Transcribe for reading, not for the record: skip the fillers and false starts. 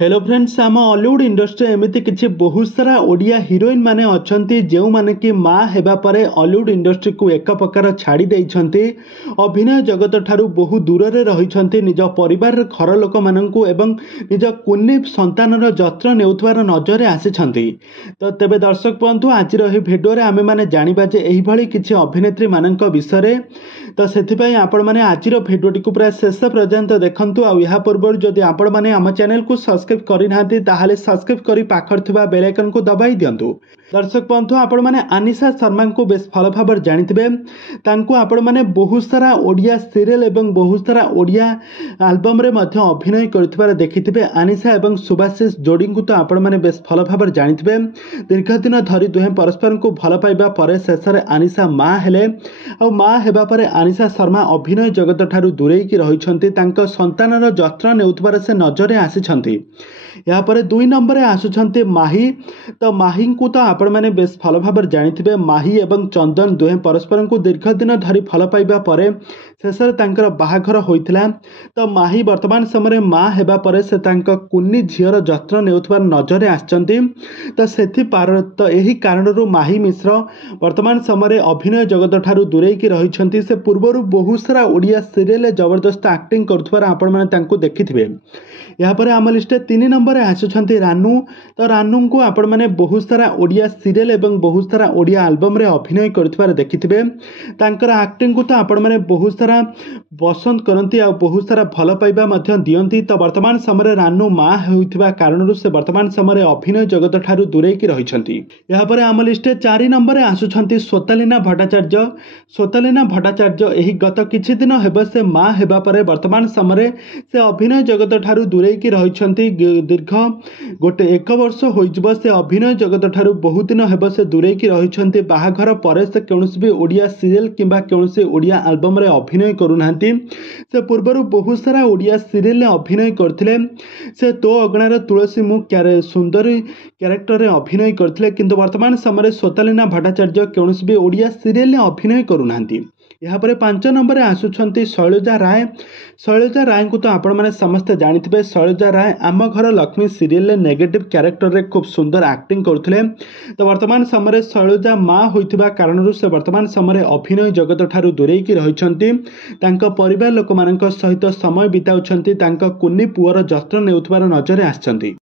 Hello friends आम Hollywood industry एमती किसी बहुत सारा ओडिया हीरोइन माने अच्छी जो माने कि माँ हेबा परे हॉलीवुड इंडस्ट्री को एक प्रकार छाड़ी देइछंती अभिनय जगत ठारू बहु दूर रे रहिछंती निज परिवार घर लोक माननकु एवं निज कुन्नी संतानर जत्र नेउथवार नजर आसीछंती। तो तेबे दर्शक बंधु आज रही भिडियो रे आमे माने जानिबा जे एही भली किछि अभिनेत्री माननक विषय तो सेथिपई आपण माने आजिर भिडियोटी को पूरा शेष पर्यंत देखंतु आ या पूर्व जदि आपण माने हम चैनल को सब्सक्राइब करिनांती ताहाले सब्सक्राइब करी पाखर थिबा बेल आइकन को दबाई दियंतु। दर्शक बंधु आपण माने अनिशा शर्मा को बेस भल भाव जानिथिबे तांको आपण माने बहुत सारा ओडिया सीरियल एवं बहुत सारा ओडिया एल्बम रे मध्य अभिनय करथिबार देखिथिबे। अनिशा एवं सुभाषिष जोड़ी को तो आपण माने बेस भल भाव जानिथिबे दीर्घ दिन धरी दुहे परस्पर को भल पाइबा परे शेष रे अनिशा माँ हेले आ माँ हेबा परे अनिशा शर्मा अभिनय जगत ठारू दूरेई की रहिछंती तांको संतानर जत्र नेउथबार से नजर आसीछंती। या परे दुई नंबर आसुछंती माही। तो माही को तो आपण माने बेस भल भाव जानिथिबे माही एवं चंदन दुहे परस्पर को दीर्घ दिन धरी भल पाइबा परे शेष रे तांकर बाहाघर होइथिला। तो माही वर्तमान समय माँ हेबा परे से तांको कुन्नी झियर जत्र नेउथबार नजर आछंती। तो सेथि पार तो एही कारणरू माही मिश्र वर्तमान समय अभिनय जगत ठारू दूरेई की रहिछंती। से पूर्वरु बहुत सारा ओडिया सीरियल जबरदस्त एक्टिंग करथबार आपण माने तांको देखिथिबे। या परे आम लिस्ट 3 नंबर आसुछंती रानू। तो रानू को आपण माने बहुत सारा ओडिया सीरियल एवं बहुत सारा ओडिया एल्बम रे अभिनय करथबार देखिथिबे। तांकर एक्टिंग को तो आपण माने बहुत सारा पसंद करंती आ बहुत सारा भल पाइबा मध्य दियंती। तो वर्तमान समय रानू माँ होइथिबा कारणरू से वर्तमान समय अभिनय जगत ठारू दूरेई की रहिछंती। या परे आम लिस्ट 4 नंबर आसुछंती स्वतलीना भट्टाचार्य। स्वतलीना भट्टाचार्य एही गत किछि दिन हेबा से माँ हेबा परे वर्तमान समय से अभिनय जगत ठारू दूरेई की रहिछंती। दीर्घ गोटे 1 वर्ष होइजबो से अभिनय जगत ठारू बहुत दिन हेबा से दूरेई की रहिछंती। बाहाघर परे से कोनोसी भी ओडिया सीरियल किंबा कोनोसी ओडिया एल्बम रे अभिनय करूनांती। से पूर्वरु बहुत सारा ओडिया सीरियल अभिनय करथिले। से तो अगणार तुलसी मु सुंदरी कैरेक्टर रे अभिनय करथिले किंतु वर्तमान समय स्वतलीना भट्टाचार्य कोनोसी भी ओडिया सीरियल अभिनय करूनांती। यहाँ पर 5 नंबर आसुछंती शैलजा राय। शैलजा राय को तो आपण माने समस्त जानिथिबे। शैलजा राय आम घर लक्ष्मी सीरियल नेगेटिव कैरेक्टर रे खूब सुंदर एक्टिंग करथिले। तो वर्तमान समय शैलजा माँ होइथिबा कारणरू से वर्तमान समय अभिनय जगत ठारू दूरेई की रहिछंती। तांको परिवार लोक मानक सहित समय बिताउछंती। तांको कुन्नी पुअर जत्र नेउथबार नजर आछंती।